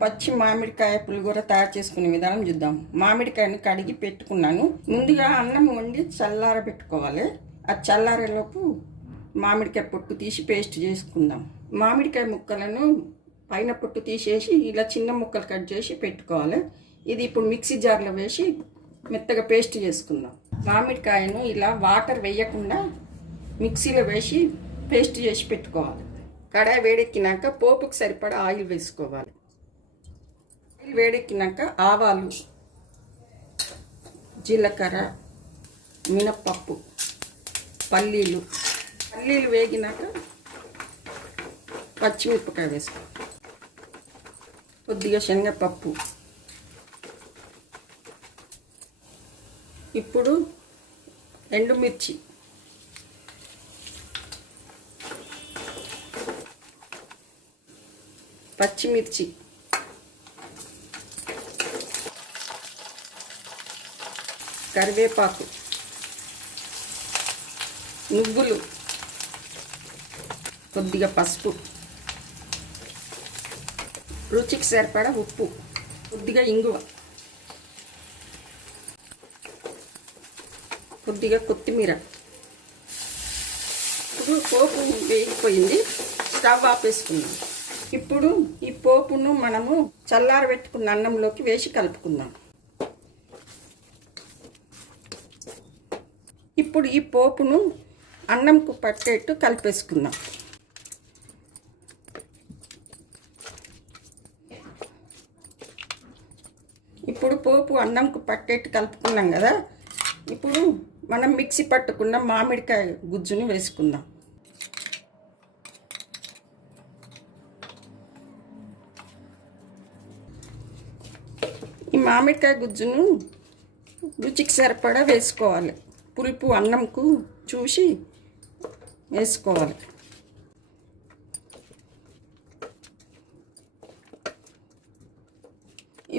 పచ్చి మామిడికాయ పులిహోర తయారు చేసుకునే విధానం చూద్దాం. మామిడికాయని కడిగి పెట్టుకున్నాను. ముందుగా అన్నం వండి చల్లార పెట్టుకోవాలి. ఆ చల్లారేలోపు మామిడికాయ పొట్టు తీసి పేస్ట్ చేసుకుందాం. మామిడికాయ ముక్కలను పైన పొట్టు తీసేసి ఇలా చిన్న ముక్కలు కట్ చేసి పెట్టుకోవాలి. ఇది ఇప్పుడు మిక్సీ జార్లో వేసి మెత్తగా పేస్ట్ చేసుకుందాం. మామిడికాయను ఇలా వాటర్ వేయకుండా మిక్సీలో వేసి పేస్ట్ చేసి పెట్టుకోవాలి. కడాయి వేడెక్కినాక పోపుకి సరిపడా ఆయిల్ వేసుకోవాలి. ఆయిల్ వేడెక్కినాక ఆవాలు, జీలకర్ర, మినప్పప్పు, పల్లీలు వేగినాక పచ్చిమిరపకాయ వేసుకోవాలి. కొద్దిగా శనగపప్పు. ఇప్పుడు ఎండుమిర్చి, పచ్చిమిర్చి, కరివేపాకు, నువ్వులు, కొద్దిగా పసుపు, రుచికి సరిపడా ఉప్పు, కొద్దిగా ఇంగువ, కొద్దిగా కొత్తిమీర. ఇప్పుడు పోపు వేగిపోయింది. స్టవ్ ఆపేసుకుందాం. ఇప్పుడు ఈ పోపును మనము చల్లారబెట్టుకున్న అన్నంలోకి వేసి కలుపుకుందాం. ఇప్పుడు ఈ పోపును అన్నంకు పట్టేట్టు కలిపేసుకుందాం. ఇప్పుడు పోపు అన్నంకు పట్టేట్టు కలుపుకున్నాం కదా. ఇప్పుడు మనం మిక్సీ పట్టుకున్న మామిడికాయ గుజ్జుని వేసుకుందాం. ఈ మామిడికాయ గుజ్జును రుచికి సరిపడా వేసుకోవాలి. పులుపు అన్నంకు చూసి వేసుకోవాలి.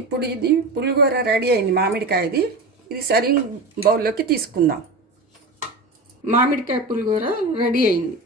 ఇప్పుడు ఇది పులిహోర రెడీ అయింది. మామిడికాయది ఇది సర్వింగ్ బౌల్లోకి తీసుకుందాం. మామిడికాయ పులిహోర రెడీ అయింది.